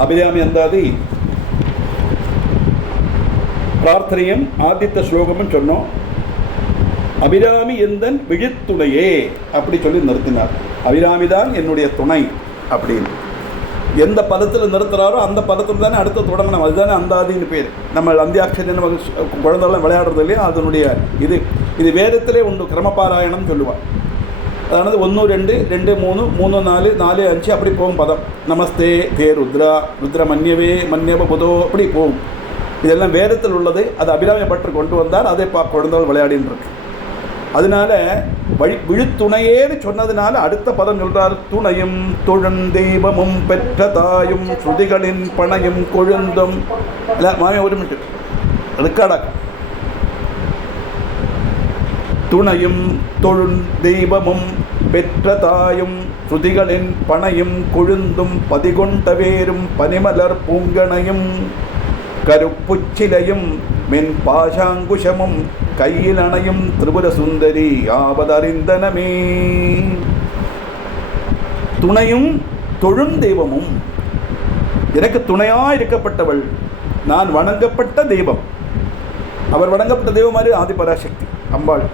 അഭിരാമി എന്താതി പ്രാർത്ഥനയും ആദ്യത്തെ ശ്ലോകമും ചൊന്നോ. அபிராமி எந்தன் விழித்துணையே அப்படி சொல்லி நிறுத்தினார். அபிராமி தான் என்னுடைய துணை அப்படின்னு எந்த பதத்தில் நிறுத்துறாரோ அந்த பதத்தில் தானே அடுத்து தொடங்கணும். அதுதானே அந்தாதின்னு பேர். நம்ம அந்தியாட்சரி குழந்தைலாம் விளையாடுறது இல்லையா, அதனுடைய இது வேதத்திலே உண்டு. கிரமபாராயணம் சொல்லுவாள். அதானது 1 2 2 3 3 4 4 5 அப்படி போகும் பதம். நமஸ்தே தே ருத்ரா ருத்ர மன்யவே மன்யவ புதோ அப்படி போகும். இதெல்லாம் வேதத்தில் உள்ளது. அது அபிராமி பற்று கொண்டு வந்தார். அதே குழந்தைகள் விளையாடின்னு இருக்கு. அதனால விழுத்துணையேன்னு சொன்னதுனால அடுத்த பதம் சொல்றார். துணையும் தொழுந்தெய்வமும் பெற்ற தாயும் ஸ்ருதிகளின் பணையும் கொழுந்தும். மாமி ஒரு மினிட் ரெக்கார்டாக. துணையும் தொழுந்தெய்வமும் பெற்ற தாயும் ஸ்ருதிகளின் பணையும் கொழுந்தும் பதிகொண்ட வேரும் பனிமலர் பூங்கணையும் கருப்புச்சிலையும் மென் பாஷாங்குஷமும் கையில் அணையும் திரிபுர சுந்தரி ஆவதறிந்தனமே. துணையும் தொழுந்தெய்வமும், எனக்கு துணையாக இருக்கப்பட்டவள், நான் வணங்கப்பட்ட தெய்வம். அவர் வணங்கப்பட்ட தெய்வம் மாதிரி ஆதிபராசக்தி அம்பாள்.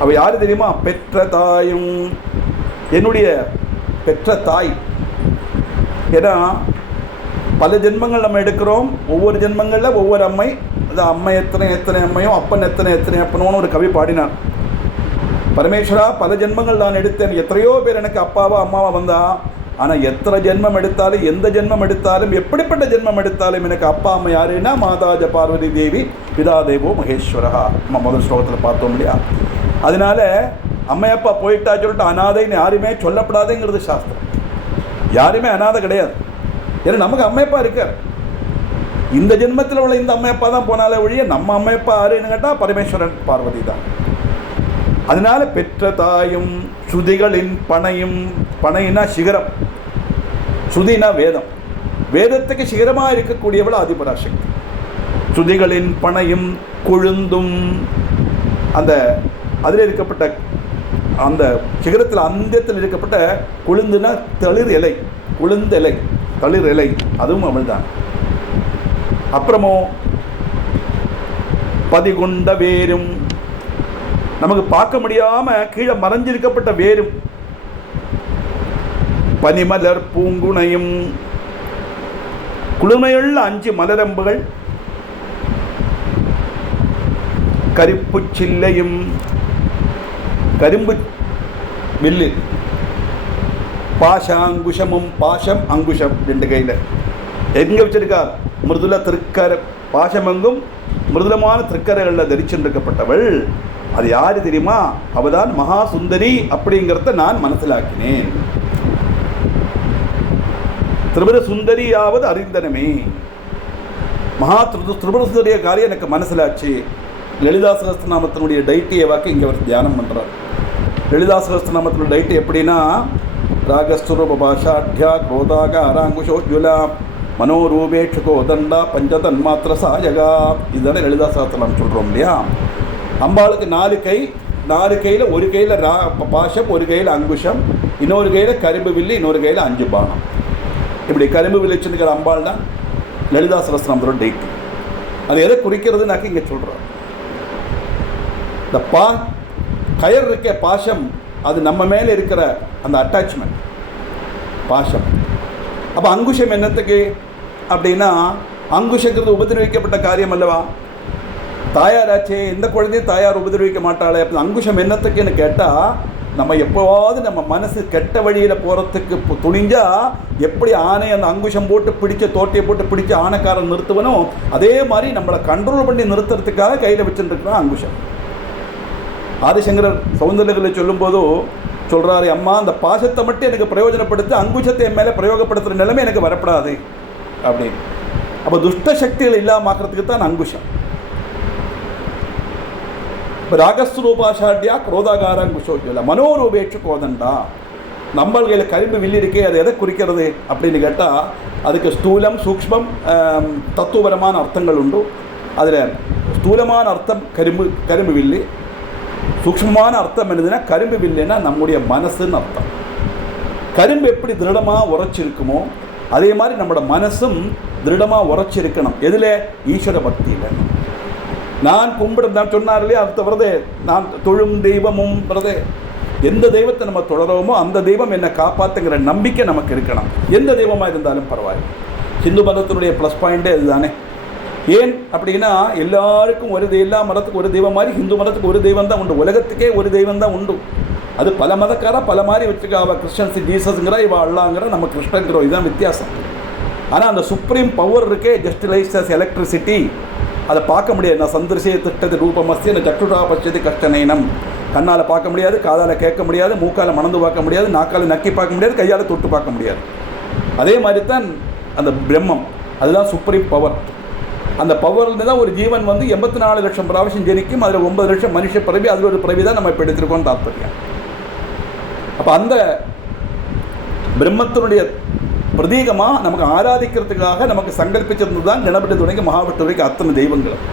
அவள் யார் தெரியுமா? பெற்ற தாயும், என்னுடைய பெற்ற தாய். ஏன்னா பல ஜென்மங்கள் நம்ம எடுக்கிறோம். ஒவ்வொரு ஜென்மங்களில் ஒவ்வொரு அம்மை. அந்த அம்மை எத்தனை அம்மையும் அப்பன் எத்தனை அப்பனோன்னு ஒரு கவி பாடினார். பரமேஸ்வரா, பல ஜென்மங்கள் நான் எடுத்தேன். எத்தனையோ பேர் எனக்கு அப்பாவா அம்மாவா வந்தா. ஆனால் எத்தனை ஜென்மம் எடுத்தாலும், எந்த ஜென்மம் எடுத்தாலும், எப்படிப்பட்ட ஜென்மம் எடுத்தாலும் எனக்கு அப்பா அம்மா யாருன்னா மாதாஜ பார்வதி தேவி பிதா தேவோ மகேஸ்வரா. நம்ம முதல் ஸ்லோகத்தில் பார்த்தோம் இல்லையா? அதனால அம்மையப்பா போயிட்டா சொல்லிட்டு அனாதைன்னு யாருமே சொல்லப்படாதுங்கிறது சாஸ்திரம். யாருமே அனாதை கிடையாது. ஏன்னா நமக்கு அம்மையப்பா இருக்கார். இந்த ஜென்மத்தில் உள்ள இந்த அம்மையப்பா தான் போனாலே ஒழிய நம்ம அம்மையப்பா யாருன்னு கேட்டால் பரமேஸ்வரன் பார்வதி தான். அதனால பெற்ற தாயும் ஸ்ருதிகளின் பணையும், பனைனா சிகரம், ஸ்ருதினா வேதம், வேதத்துக்கு சிகரமாக இருக்கக்கூடியவள் ஆதிபராசக்தி. ஸ்ருதிகளின் பணையும் கொழுந்தும், அந்த அதில் இருக்கப்பட்ட அந்த சிகரத்தில் அந்தத்தில் இருக்கப்பட்ட கொழுந்துனா தளிர் இலை, கொழுந்திலை தளிர் இலை, அதுவும் அவள் தான். அப்புறமோ பதிகொண்ட வேரும், நமக்கு பார்க்க முடியாம கீழே மறைஞ்சிருக்கப்பட்ட வேரும். பனிமலர் பூங்குணையும், குளுமையுள்ள 5 மலரம்புகள். கருப்பு சில்லையும், கரும்பு வில்லு. பாஷாங்குஷமும், பாஷம் அங்குஷம் 2 கையில் எங்க வச்சிருக்கார்? மிருதுல திருக்கர, பாஷமெங்கும் மிருதுலமான திருக்கரைகளில் தரிச்சிருக்கப்பட்டவள். அது யாரு தெரியுமா? அவதான் மகா சுந்தரி அப்படிங்கிறத நான் மனசிலாக்கினேன். திரிபுர சுந்தரியாவது அறிந்தனமே. மகா திரிபுர சுந்தரிய காரியம் எனக்கு மனசிலாச்சு. லலிதா சகஸ்திரநாமத்தினுடைய டைட்டியை வாக்கு இங்கே அவர் தியானம் பண்ணுறார். லலிதா சகஸ்திரநாமத்தினுடைய டைட்டி எப்படின்னா, ராகஸ்வரூப பாஷாட்யா குரோதாக அராங்குஷோஜ்வலா மனோரூபேட்சு கோதண்டா பஞ்சதன்மாத்திர சாயகா. இதுதானே லலிதா சகஸ்திரநாமம் சொல்கிறோம் இல்லையா? அம்பாளுக்கு 4 கை, 4 கையில் ஒரு கையில் பாஷம், ஒரு கையில் அங்குஷம், இன்னொரு கையில் கரும்பு வில்லு, இன்னொரு கையில் 5 பானம். இப்படி கரும்பு வில்லு வச்சுருக்கிற அம்பாள் தான் லலிதா சகஸ்திரநாமத்தோட டைட்டி. அது எதை குறிக்கிறதுனாக்க இங்கே சொல்கிறோம். இந்த கயர் இருக்க பாஷம், அது நம்ம மேலே இருக்கிற அந்த அட்டாச்மெண்ட் பாஷம். அப்போ அங்குஷம் என்னத்துக்கு அப்படின்னா, அங்குஷங்கிறது உபதிரவிக்கப்பட்ட காரியம் அல்லவா? தாயாராச்சே, இந்த குழந்தையும் தாயார் உபதிரவிக்க மாட்டாளே. அப்போ அங்குஷம் என்னத்துக்குன்னு கேட்டால், நம்ம எப்போவாவது நம்ம மனசு கெட்ட வழியில் போகிறதுக்கு துணிஞ்சா எப்படி ஆனை அந்த அங்குஷம் போட்டு பிடிச்ச, தோட்டியை போட்டு பிடிச்ச ஆனைக்காரன் நிறுத்துவனோ அதே மாதிரி நம்மளை கண்ட்ரோல் பண்ணி நிறுத்துறதுக்காக கையில் வச்சுட்டு இருக்கிறான் அங்குஷம். ஆதிசங்கரர் சௌந்தர்யங்களை சொல்லும்போது சொல்கிறாரு, அம்மா அந்த பாசத்தை மட்டும் எனக்கு பிரயோஜனப்படுத்தி அங்குஷத்தை என் மேலே பிரயோகப்படுத்துகிற நிலைமை எனக்கு வரப்படாது அப்படின்னு. அப்போ துஷ்ட சக்திகள் இல்லாமக்கிறதுக்கு தான் அங்குஷம். இப்போ ராகஸ்வரூபாஷாட்யா குரோதாகாரங்குஷோஜ்வல மனோரூபேட்சு கோதண்டா. நம்மள்கையில் கரும்பு வில்லி இருக்கே, அது எதை குறிக்கிறது அப்படின்னு கேட்டால், அதுக்கு ஸ்தூலம், சூக்ஷ்மம், தத்துவபரமான அர்த்தங்கள் உண்டு. அதில் ஸ்தூலமான அர்த்தம் கரும்பு வில்லி, சூக்ஷ்மமான அர்த்தம் என்னதுன்னா கரும்பு வில்லைன்னா நம்முடைய மனசுன்னு அர்த்தம். கரும்பு எப்படி திருடமாக உரைச்சிருக்குமோ அதே மாதிரி நம்மளோட மனசும் திருடமாக உரைச்சிருக்கணும். எதில்? ஈஸ்வர பக்தியில். நான் கும்பிடுறேன் சொன்னார் இல்லையா, அடுத்த வரதே நான் தொழும் தெய்வமும் வரதே. எந்த தெய்வத்தை நம்ம தொடரோமோ அந்த தெய்வம் என்னை காப்பாற்றுங்கிற நம்பிக்கை நமக்கு இருக்கணும், எந்த தெய்வமாக இருந்தாலும் பரவாயில்லை. ஹிந்து மதத்தினுடைய ப்ளஸ் பாயிண்ட்டே இதுதானே. ஏன் அப்படின்னா எல்லாருக்கும் எல்லா மதத்துக்கும் ஒரு தெய்வம் மாதிரி ஹிந்து மதத்துக்கு ஒரு தெய்வம் தான் உண்டு, உலகத்துக்கே ஒரு தெய்வம் தான் உண்டு. அது பல மதக்காரா பல மாதிரி வச்சுக்கா. அவள் கிறிஸ்டியன்ஸ் ஜீசஸ்ங்கிற, இவள் அல்லாங்கிற, நம்ம கிருஷ்ணங்கிறோம், இதுதான் வித்தியாசம். ஆனால் அந்த சுப்ரீம் பவர் இருக்கே, ஜஸ்ட் லைக் அஸ் எலக்ட்ரிசிட்டி, அதை பார்க்க முடியாது. நான் சந்திரசே திட்டது ரூபமஸ்தி அந்த சற்றுடா பட்சத்து கஷ்டநயனம். கண்ணால் பார்க்க முடியாது, காதால் கேட்க முடியாது, மூக்கால் மணந்து பார்க்க முடியாது, நாக்கால் நக்கி பார்க்க முடியாது, கையால் தொட்டு பார்க்க முடியாது. அதே மாதிரி தான் அந்த பிரம்மம், அதுதான் சுப்ரீம் பவர். அந்த பவர்லேருந்து தான் ஒரு ஜீவன் 84 லட்சம் பிராவசியம் ஜெனிக்கும். அதில் 9 லட்சம் மனுஷ பிறவி, அதில் ஒரு பிறவி தான் நம்ம இப்போ எடுத்திருக்கோம்னு தாற்பயம். அப்போ அந்த பிரம்மத்தினுடைய பிரதீகமாக நமக்கு ஆராதிக்கிறதுக்காக நமக்கு சங்கல்பிச்சிருந்தது தான் கணபதி துணைக்கு மகாவிஷ்ணு வரைக்கும் அத்தனை தெய்வங்களும்.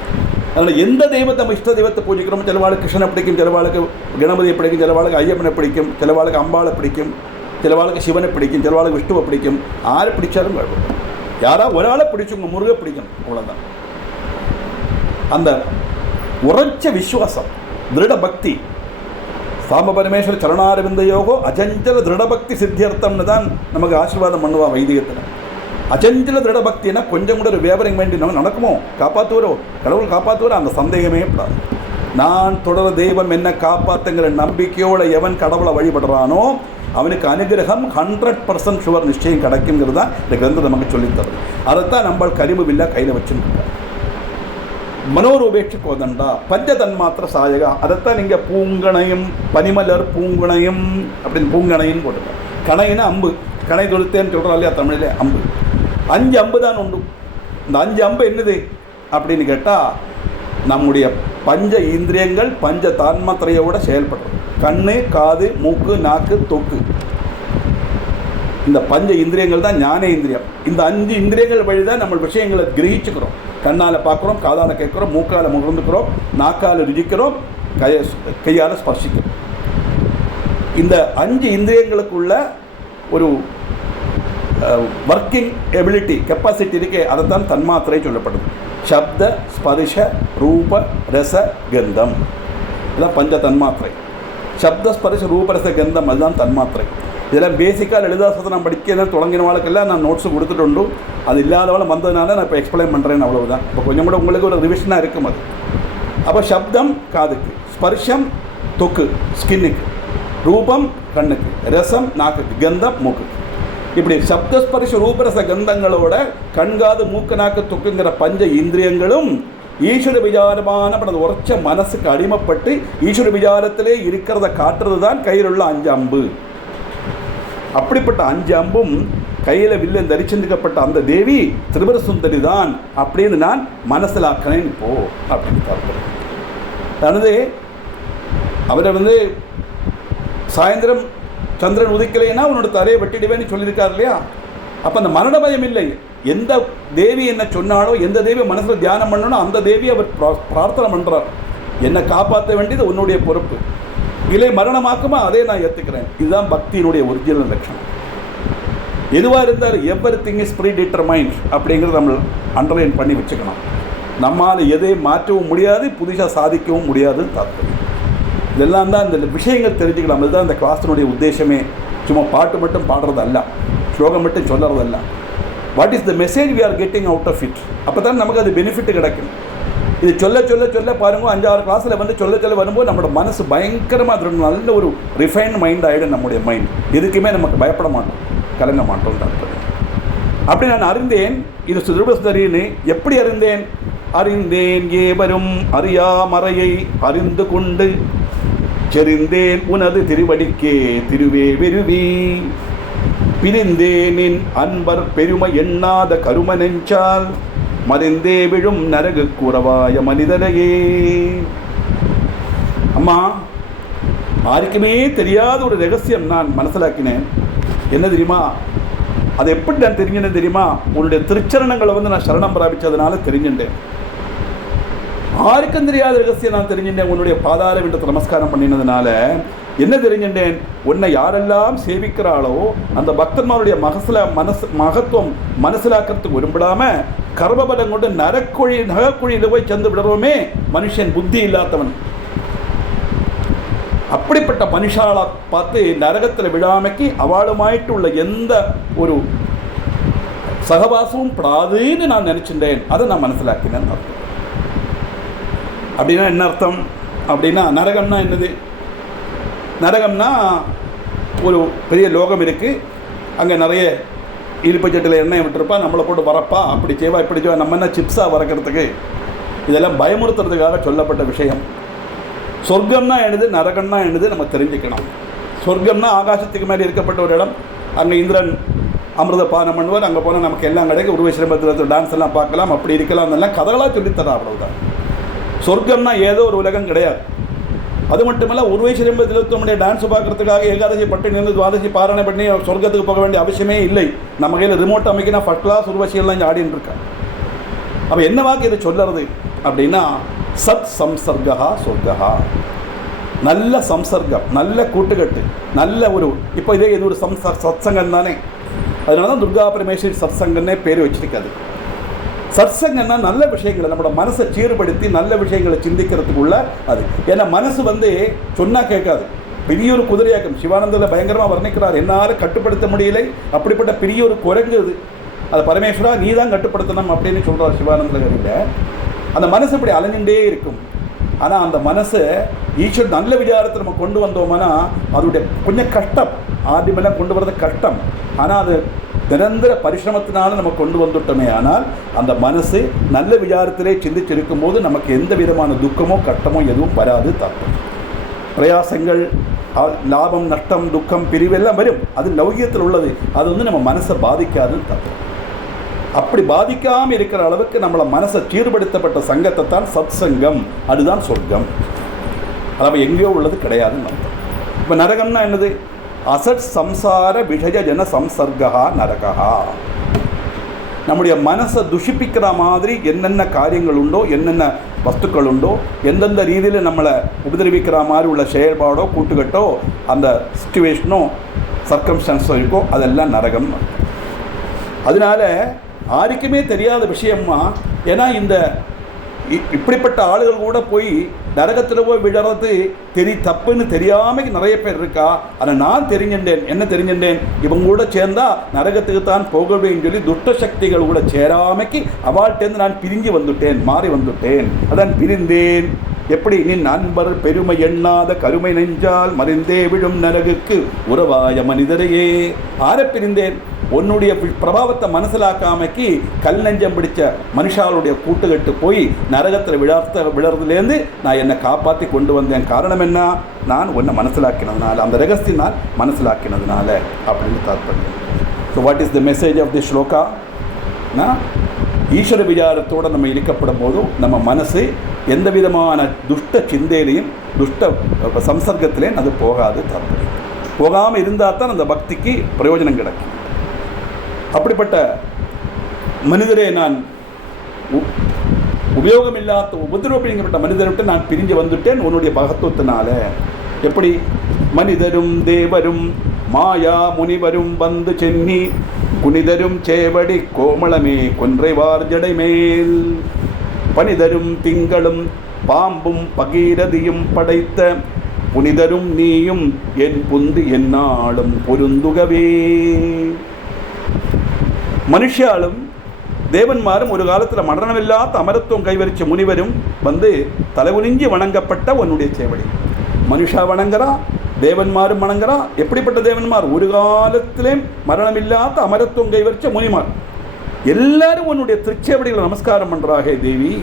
அதனால் எந்த தெய்வத்தை நம்ம இஷ்ட தெய்வத்தை பூஜிக்கிறோம், சிலவாளுக்கு கிருஷ்ணனை பிடிக்கும், சிலவாளுக்கு கணபதியை பிடிக்கும், சிலவாளுக்கு ஐயப்பனை பிடிக்கும், சிலவாளுக்கு அம்பாளை பிடிக்கும், சிலவாளுக்கு சிவனை பிடிக்கும், சிலவாளுக்கு விஷ்ணுவை பிடிக்கும். யாரை பிடிச்சாலும் யாரா ஒரு ஆளை பிடிச்சவங்க முருகை பிடிக்கும், அவ்வளோதான். அந்த உரைச்ச விசுவாசம், திருட பக்தி, சாம்ப பரமேஸ்வர சரணாரவிந்த யோகோ அஜஞ்சல திருடபக்தி சித்தியர்த்தம்னு தான் நமக்கு ஆசீர்வாதம் பண்ணுவா வைதிகத்தில். அஜஞ்சல திருடபக்தினா கொஞ்சம் கூட ஒரு வேவரிங் வேண்டி நம்ம நடக்குமோ, காப்பாற்றுவரோ, கடவுள் காப்பாற்றுவரோ, அந்த சந்தேகமே படாது. நான் தொடர தெய்வம் என்ன காப்பாற்றுங்கிற நம்பிக்கையோடு எவன் கடவுளை வழிபடுறானோ அவனுக்கு அனுகிரகம் 100% ஷுவர் நிச்சயம் கிடைக்குங்கிறது தான் இந்த கிரந்தம் நமக்கு சொல்லித்தருது. அதைத்தான் நம்ம கரிமுவில்லா கையில் வச்சுருக்கோம். மனோரூபேட்ச கோதண்டா பஞ்சதன்மாத்திர சாயகா, அதைத்தான் நீங்கள் பூங்கணையும் பனிமலர் பூங்கணையும் அப்படின்னு பூங்கணைன்னு போட்டுருக்கோம். கணைன்னா அம்பு, கணை தொழுத்தேன்னு சொல்கிறோம் இல்லையா தமிழிலே, அம்பு. 5 அம்பு தான் உண்டு. இந்த 5 அம்பு என்னது அப்படின்னு கேட்டால் நம்முடைய பஞ்ச இந்திரியங்கள் பஞ்ச தன்மாத்திரையோட செயல்படுறது. கண்ணு, காது, மூக்கு, நாக்கு, தொக்கு, இந்த பஞ்ச இந்திரியங்கள் தான் ஞானேந்திரியம். இந்த 5 இந்திரியங்கள் வழி தான் நம்ம விஷயங்களை கிரகிச்சுக்கிறோம். கண்ணால் பார்க்குறோம், காதால் கேட்குறோம், மூக்கால் முகர்ந்துக்கிறோம், நாக்கால் ருசிக்கிறோம், கையால் ஸ்பர்சிக்கிறோம். இந்த 5 இந்திரியங்களுக்குள்ள ஒரு ஒர்க்கிங் எபிலிட்டி கெப்பாசிட்டி இருக்கே, அதைத்தான் தன்மாத்திரை சொல்லப்படுது. சப்த ஸ்பரிஷ ரூப ரச கந்தம், இதுதான் பஞ்ச தன்மாத்திரை. சப்த ஸ்பரிஷ ரூப ரச கந்தம், அதுதான் தன்மாத்திரை. இதெல்லாம் பேசிக்காக லலிதாசனம் படிக்க தொடங்கின வாழ்க்கெல்லாம் நான் நோட்ஸு கொடுத்துட்டு உண்டு. அது இல்லாதவளை வந்ததுனால நான் இப்போ எக்ஸ்பிளைன் பண்ணுறேன்னு, அவ்வளவுதான். இப்போ கொஞ்சம் கூட உங்களுக்கு ஒரு ரிவிஷனாக இருக்கும் அது. அப்போ சப்தம் காதுக்கு, ஸ்பர்ஷம் தொக்கு ஸ்கின்னுக்கு, ரூபம் கண்ணுக்கு, ரசம் நாக்குக்கு, கந்தம் மூக்குக்கு. இப்படி சப்தஸ்பரிஷ ரூபரச கந்தங்களோட கண்காது மூக்கு நாக்கு தொக்குங்கிற பஞ்ச இந்திரியங்களும் ஈஸ்வர விசாரமான உரைச்ச மனசுக்கு அடிமைப்பட்டு ஈஸ்வர விசாரத்திலே இருக்கிறத காட்டுறது தான் கையில் உள்ள 5 அம்பு. அப்படிப்பட்ட 5 அம்பும் கையில் வில்லன் தரிச்சிருக்கப்பட்ட அந்த தேவி திரிபுர சுந்தரி தான் அப்படின்னு நான் மனசில் ஆக்கினேன் இப்போ அப்படின்னு பார்க்குறேன். அதாவது அவரை சாயந்தரம் சந்திரன் உதிக்கலைன்னா உன்னோட தரையை வெட்டிடுவேன்னு சொல்லியிருக்காரு இல்லையா. அப்போ அந்த மரண பயம் இல்லை. எந்த தேவி என்ன சொன்னாலோ, எந்த தேவி மனசில் தியானம் பண்ணணும், அந்த தேவி அவர் பிரார்த்தனை பண்ணுறார். என்னை காப்பாற்ற வேண்டியது உன்னுடைய பொறுப்பு, இல்லை மரணமாக்குமா அதே நான் ஏற்றுக்கிறேன். இதுதான் பக்தியினுடைய ஒரிஜினல் லட்சணம். எதுவாக இருந்தால் everything is predetermined அப்படிங்கிறத நம்ம அண்டர்லைன் பண்ணி வச்சுக்கணும். நம்மால் எதையும் மாற்றவும் முடியாது, புதுசாக சாதிக்கவும் முடியாதுன்னு தாற்பயம். இதெல்லாம் தான் இந்த விஷயங்கள் தெரிஞ்சுக்கலாம். அதுதான் இந்த கிளாஸினுடைய உத்தேசமே. சும்மா பாட்டு மட்டும் பாடுறது அல்ல, ஸ்லோகம் மட்டும் சொல்கிறது அல்ல. What is the message we are getting out of it? அப்போ தான் நமக்கு அது பெனிஃபிட் கிடைக்கும். இது சொல்ல சொல்ல சொல்ல பாருங்கள், 5-6 கிளாஸில் சொல்ல சொல்ல வரும்போது நம்மளோட மனசு பயங்கரமாக அது நல்ல ஒரு ரிஃபைன்ட் மைண்ட் ஆகிடும். நம்முடைய மைண்ட் எதுக்குமே நமக்கு பயப்பட மாட்டோம், கலங்க மாட்டோம். அப்படி நான் அறிந்தேன் இது சுதர்பஸ்தரின்னு. எப்படி அறிந்தேன்? அறிந்தேன் ஏவரும் அறியா மறையை அறிந்து கொண்டு செறிந்தேன் உனது திருவடிக்கே திருவே வெறுவி பிரிந்தேனின் அன்பர் பெருமை எண்ணாத கரும நெஞ்சால் மறைந்தே விழும் நரகு கூறவாய மனிதரையே. அம்மா, யாருக்குமே தெரியாத ஒரு ரகசியம் நான் மனசிலாக்கினேன். என்ன தெரியுமா? அதை எப்படி நான் தெரிஞ்சினேன் தெரியுமா? உன்னுடைய திருச்சரணங்களை நான் சரணம் பிராபிச்சதுனால தெரிஞ்சுட்டேன். யாருக்கும் தெரியாத ரகசியம் நான் தெரிஞ்சுட்டேன். உன்னுடைய பாதார விண்டத்தை நமஸ்காரம் பண்ணினதுனால என்ன தெரிஞ்சின்றேன், உன்னை யாரெல்லாம் சேவிக்கிறாளோ அந்த பக்தன்மாருடைய மகத்துவம் மனசிலாக்கிறதுக்கு விரும்பிடாம கர்மபலம் கொண்டு நகக்குழியில் போய் சென்று விடுறோமே மனுஷன் புத்தி இல்லாதவன். அப்படிப்பட்ட மனுஷாளை பார்த்து நரகத்தில் விழாமைக்கு அவளுமாயிட்டு உள்ள எந்த ஒரு சகவாசமும் படாதுன்னு நான் நினைச்சிட்டேன். அதை நான் மனசிலாக்கினேன். அப்படின்னா என்ன அர்த்தம் அப்படின்னா, நரகம்னா என்னது? நரகம்னா ஒரு பெரிய லோகம் இருக்குது, அங்கே நிறைய இழுப்பச்சட்டில் எண்ணெய் விட்டுருப்பா, நம்மளை போட்டு வரப்பா, அப்படி செய்வா இப்படி செய்வா, நம்ம என்ன சிப்ஸாக வறக்கிறதுக்கு. இதெல்லாம் பயமுறுத்துறதுக்காக சொல்லப்பட்ட விஷயம். சொர்க்கம்னா என்னது, நரகம்னா என்னது நம்ம தெரிஞ்சுக்கணும். சொர்க்கம்னா ஆகாசத்துக்கு மேலே இருக்கப்பட்ட ஒரு இடம், அங்கே இந்திரன் அமிர்த பானம் பண்ணுவார், அங்கே போனால் நமக்கு எல்லாம் கிடைக்கும், உருவசிரமத்தில் டான்ஸ் எல்லாம் பார்க்கலாம், அப்படி இருக்கலாம், அதெல்லாம் கதைகளாக சொல்லித்தரா, அவ்வளவுதான். சொர்க்கம்னா ஏதோ ஒரு உலகம் கிடையாது. அது மட்டுமல்ல, உருவசிரம்பத்தில் நம்முடைய டான்ஸ் பார்க்கறதுக்காக ஏகாதசி பட்டினி இருந்து துவாதசி பாரணை பண்ணி சொர்க்கத்துக்கு போக வேண்டிய அவசியமே இல்லை. நம்ம கையில் ரிமோட் அமைக்கினா ஃபர்ஸ்ட் கிளாஸ் உருவசியெல்லாம் இங்கே ஆடின்னு இருக்கா. அப்போ என்ன வாக்கு இது சொல்லுறது அப்படின்னா, சத் சம்சர்கா சொர்க்கா. நல்ல சம்சர்க்கம், நல்ல கூட்டுக்கட்டு, நல்ல ஒரு இப்போ இதே இது ஒரு சத்சங்கம் தானே. அதனால தான் துர்கா பரமேஸ்வரி சத்சங்கன்னே பேர் வச்சிருக்காது. சத்சங்கன்னா நல்ல விஷயங்களை நம்மளோட மனசை சீர்படுத்தி நல்ல விஷயங்களை சிந்திக்கிறதுக்குள்ள அது. ஏன்னா மனசு சொன்னால் கேட்காது, பெரிய ஒரு குதிரையாக்கம். சிவானந்தில் பயங்கரமாக வர்ணிக்கிறார், என்னால் கட்டுப்படுத்த முடியலை, அப்படிப்பட்ட பெரிய ஒரு குரங்கு அது. அதை பரமேஸ்வரா நீ தான் கட்டுப்படுத்தணும் அப்படின்னு சொல்கிறார் சிவானந்த கரியில். அந்த மனசு இப்படி அலைஞ்சுட்டே இருக்கும். ஆனால் அந்த மனசை ஈஸ்வரன் நல்ல விசாரத்தை நம்ம கொண்டு வந்தோம்னா அதோடைய கொஞ்சம் கஷ்டம், ஆதிமெல்லாம் கொண்டு வரது கஷ்டம். ஆனால் அது நிரந்தர பரிசிரமத்தினால நம்ம கொண்டு வந்துட்டோமே. ஆனால் அந்த மனசு நல்ல விசாரத்திலே சிந்திச்சிருக்கும் போது நமக்கு எந்த விதமான துக்கமோ கஷ்டமோ எதுவும் வராது. தப்பு பிரயாசங்கள், லாபம் நஷ்டம் துக்கம் பிரிவு எல்லாம் வரும், அது லௌகியத்தில் உள்ளது. அது நம்ம மனசை பாதிக்காது. தப்பு அப்படி பாதிக்காமல் இருக்கிற அளவுக்கு நம்மளை மனசை சீர்படுத்தப்பட்ட சங்கத்தை தான் சத் சங்கம், அதுதான் சொர்க்கம். அதாவது எங்கேயோ உள்ளது கிடையாதுன்னு அர்த்தம். இப்போ நரகம்னா என்னது? அசட் சம்சார விஷய ஜன சம்சர்கா நரகா. நம்முடைய மனசை துஷிப்பிக்கிற மாதிரி என்னென்ன காரியங்கள் உண்டோ, என்னென்ன வஸ்துக்கள் உண்டோ, எந்தெந்த ரீதியில் நம்மளை உபதிரவிக்கிற மாதிரி உள்ள செயல்பாடோ கூட்டுக்கட்டோ அந்த சிச்சுவேஷனோ சர்க்கம்ஸ்டான்ஸோ இருக்கோ அதெல்லாம் நரகம். அதனால யாருக்குமே தெரியாத விஷயமா, ஏன்னா இந்த இப்படிப்பட்ட ஆளுகள் கூட போய் நரகத்தில் போய் விடுறது தப்புன்னு தெரியாமல் நிறைய பேர் இருக்கா. ஆனால் நான் தெரிஞ்சின்றேன், என்ன தெரிஞ்சின்றேன், இவங்க கூட சேர்ந்தா நரகத்துக்கு தான் போகவேன்னு சொல்லி துஷ்ட சக்திகள் கூட சேராமைக்கு அவள்கிட்டேருந்து நான் பிரிஞ்சு வந்துட்டேன், மாறி வந்துட்டேன். அதான் பிரிந்தேன். எப்படி? நீ நண்பர் பெருமை எண்ணாத கருமை நெஞ்சால் மறிந்தே விடும் நரகுக்கு உறவாய மனிதரையே. ஆரை பிரிந்தேன்? உன்னுடைய பிரபாவத்தை மனசிலாக்காமைக்கு கல் நெஞ்சம் பிடிச்ச மனுஷாளுடைய கூட்டுக்கட்டு போய் நரகத்தில் விழறதுலேருந்து நான் என்னை காப்பாற்றி கொண்டு வந்தேன். காரணம் என்ன? நான் உன்னை மனசிலாக்கினதுனால, அந்த ரகசியம் நான் மனசிலாக்கினதுனால அப்படின்னு தாற்பயம். So what is the message of the shloka? ஈஸ்வர விசாரத்தோடு நம்ம இருக்கப்படும் போதும் நம்ம மனசு எந்த விதமான துஷ்ட சிந்தையிலையும் துஷ்ட சம்சர்க்கத்திலேயும் அது போகாது. தாற்பயம் போகாமல் இருந்தால் தான் அந்த பக்திக்கு பிரயோஜனம் கிடைக்கும். அப்படிப்பட்ட மனிதரே, நான் உபயோகமில்லாத உபதிரவப்பட்ட மனிதரை விட்டு நான் பிரிஞ்சு வந்துட்டேன் உன்னுடைய மகத்துவத்தினால. எப்படி? மனிதரும் தேவரும் மாயா முனிவரும் வந்து சென்னி குனிதரும் சேவடி கோமளமே கொன்றைவார் ஜடைமேல் பனிதரும் திங்களும் பாம்பும் பகீரதியும் படைத்த புனிதரும் நீயும் என் புந்து என்னாலும் பொருந்துகவே. மனுஷாலும் தேவன்மாரும் ஒரு காலத்தில் மரணமில்லாத அமரத்துவம் கைவரிச்ச முனிவரும் வந்து தலைகுனிஞ்சி வணங்கப்பட்ட உன்னுடைய சேவடி. மனுஷா வணங்குறா, தேவன்மாரும் வணங்குறா. எப்படிப்பட்ட தேவன்மார்? ஒரு காலத்திலே மரணமில்லாத அமரத்துவம் கைவரிச்ச முனிமார் எல்லாரும் உன்னுடைய திருச்சேவடிகளை நமஸ்காரம் பண்றாக தேவி.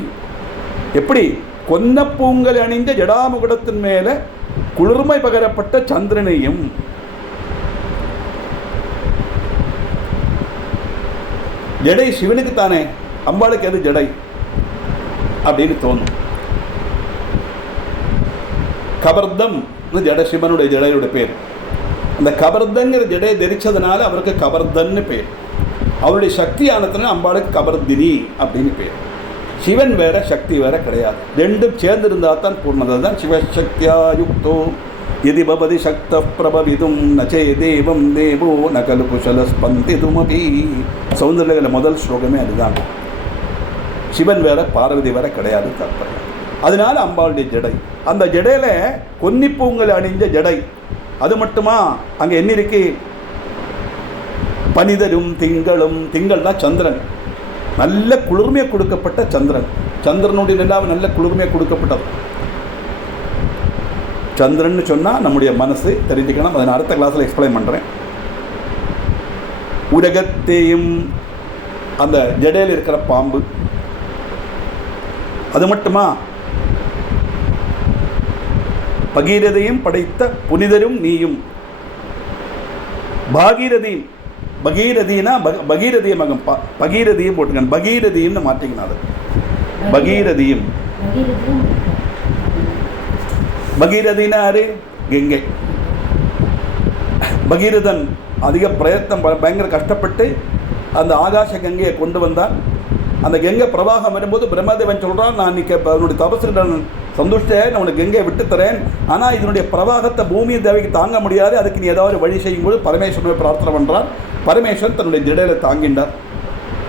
எப்படி? கொன்ன பூங்கல் அணிந்த ஜடாமுகுடத்தின் மேலே குளிர்மை பகரப்பட்ட சந்திரனையும், ஜடை சிவனுக்கு தானே, அம்பாளுக்கு எது ஜடை அப்படின்னு தோணும். கபர்தம் ஜட சிவனுடைய ஜடையுடைய பேர். அந்த கபர்தங்கிற ஜடையை தரிச்சதுனால அவருக்கு கபர்தன்னு பேர். அவருடைய சக்தி ஆனதுனால அம்பாளுக்கு கபர்தினி அப்படின்னு பேர். சிவன் வேற சக்தி வேற கிடையாது, ரெண்டும் சேர்ந்திருந்தா தான் பூர்ணதை தான் சிவசக்தியா யுக்தோ यदि भवति शक्तः प्रभवितुं न चेदेवं देवो न खलु कुशलस्पन्दितुमपि. சௌந்தரலகரில முதல் ஸ்லோகமே அதுதான். சிவன் வேற பார்வதி வேற கிடையாது தாற்பயம். அதனால அம்பாளுடைய ஜடை, அந்த ஜடையில கொன்னிப்பூங்கள் அணிஞ்ச ஜடை. அது மட்டுமா, அங்கே என்ன இருக்கு? பனிதரும் திங்களும். திங்கள் தான் சந்திரன், நல்ல குளிர்மையை கொடுக்கப்பட்ட சந்திரன். சந்திரனுடைய நிலாவு நல்ல குளிர்மையை கொடுக்கப்பட்டது. சந்திரன் சொன்னால் நம்முடைய மனசு தெரிஞ்சுக்கணும். அதை நான் அடுத்த கிளாஸில் எக்ஸ்பிளைன் பண்ணுறேன். உலகத்தையும் அந்த ஜடையில் இருக்கிற பாம்பு. அது மட்டுமா, பகீரதையும் படைத்த புனிதரும் நீயும். பாகீரதியும், பகீரதினா பகீரதிய மகம், பகீரதியும் போட்டுக்கணும், பகீரதின்னு மாற்றிக்கணும். அது பகீரதியும். பகீரதினா யாரு? கங்கை. பகீரதன் அதிக பிரயத்னம், பயங்கர கஷ்டப்பட்டு அந்த ஆகாச கங்கையை கொண்டு வந்தான். அந்த கங்கை பிரவாகம் வரும்போது பிரம்மதேவன் சொல்கிறான், நான் இன்னைக்கு அவனுடைய தபசுடன் சந்துஷ்டே, நான் உனக்கு கங்கையை விட்டு தரேன், ஆனால் இதனுடைய பிரவாகத்தை பூமி தேவைக்கு தாங்க முடியாது, அதுக்கு நீ ஏதாவது வழி செய்யும்போது பரமேஸ்வரனை பிரார்த்தனை பண்ணுறான். பரமேஸ்வரன் தன்னுடைய ஜடையில தாங்கின்றார்.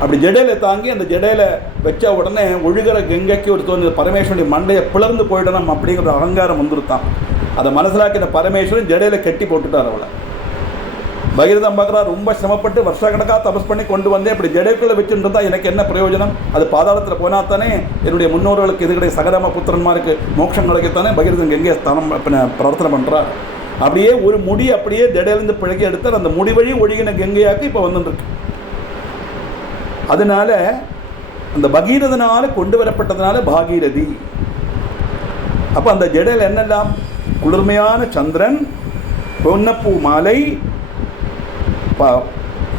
அப்படி ஜடையில தாங்கி அந்த ஜடையில வச்ச உடனே ஒழுகிற கங்கைக்கு ஒரு தோணு, பரமேஸ்வரனுடைய மண்டையை பிளர்ந்து போயிடணும் அப்படிங்கிற அகங்காரம் வந்துருத்தான். அதை மனசிலாக்கின பரமேஸ்வரன் ஜடையில கட்டி போட்டுட்டார் அவளை. பகீரதன் பார்க்குறா, ரொம்ப சிரமப்பட்டு வருஷக்கணக்காக தபஸ் பண்ணி கொண்டு வந்தேன், இப்படி ஜடைக்குள்ளே வச்சுருந்தா எனக்கு என்ன பிரயோஜனம்? அது பாதாளத்தில் போனால் தானே என்னுடைய முன்னோர்களுக்கு இது கிடையாது, சகராம புத்திரன்மாருக்கு மோட்சம் கிடைக்கத்தானே பகீரதன் கங்கை ஸ்தானம் பிரார்த்தனை பண்ணுறார். அப்படியே ஒரு முடி அப்படியே ஜடையிலேருந்து பிழகி எடுத்தால் அந்த முடி வழி ஒழுகின கங்கையாக்கு இப்போ வந்துருக்கு. அதனால அந்த பகீரதனால கொண்டு வரப்பட்டதுனால பாகீரதி. அப்போ அந்த ஜடையில் என்னெல்லாம்? குளிர்மையான சந்திரன், பொன்னப்பூ மாலை,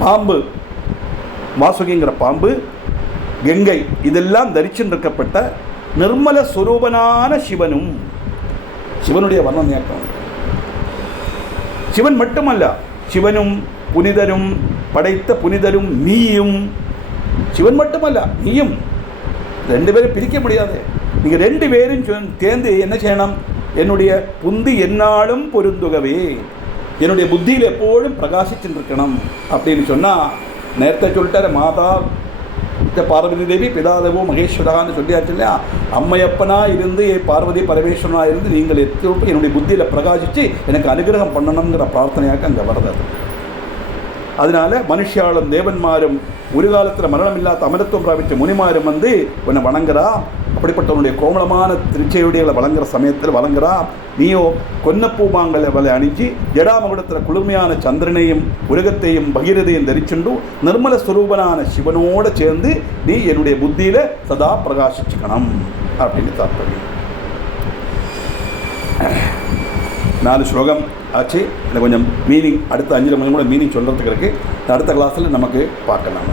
பாம்பு, வாசுகிங்கிற பாம்பு, கங்கை, இதெல்லாம் தரிச்சுருக்கப்பட்ட நிர்மல சுரூபனான சிவனும். சிவனுடைய வர்ணனையாக்கம். சிவன் மட்டுமல்ல, சிவனும் புனிதரும் படைத்த புனிதரும் நீயும். சிவன் மட்டுமல்ல, நீயும். ரெண்டு பேரும் பிரிக்க முடியாது. நீங்கள் ரெண்டு பேரும் சேர்ந்து என்ன செய்யணும்? என்னுடைய புந்தி என்னாலும் பொருந்துகவே, என்னுடைய புத்தியில் எப்போதும் பிரகாசிச்சுட்டு இருக்கணும் அப்படின்னு சொன்னால், நேரத்தை சொல்லிட்டார மாதா பார்வதி தேவி பிதாதேவோ மகேஸ்வரான்னு சொல்லியாச்சு இல்லையா? அம்மையப்பனாக இருந்து பார்வதி பரமேஸ்வரனாக இருந்து நீங்கள் எத்தோட்டு என்னுடைய புத்தியில் பிரகாசித்து எனக்கு அனுகிரகம் பண்ணணுங்கிற பிரார்த்தனையாக அங்கே வருது. அதனால மனுஷியாலும் தேவன்மாரும் ஒரு காலத்தில் மரணம் இல்லாத அமிர்தத்துவம் பிராபித்த முனிமாரும் வந்து உன்னை வணங்குறா. அப்படிப்பட்டவனுடைய கோமளமான திருச்செயுடைகளை வழங்குற சமயத்தில் வழங்குறா. நீயோ கொன்னப்பூமாங்களை அணிஞ்சு ஜடாமகுடத்தில் குளுமையான சந்திரனையும் உலகத்தையும் பகீரதையும் தரிச்சுண்டு நிர்மல ஸ்வரூபனான சிவனோடு சேர்ந்து நீ என்னுடைய புத்தியில் சதா பிரகாசிச்சுக்கணும் அப்படின்னு தாற்பயம். 4 ஸ்லோகம் ஆச்சு. இல்லை கொஞ்சம் மீனிங் அடுத்த 5 நிமிஷம் கூட மீனிங் சொல்கிறதுக்கு இருக்குது. அடுத்த கிளாஸில் நமக்கு பார்க்கலாம்.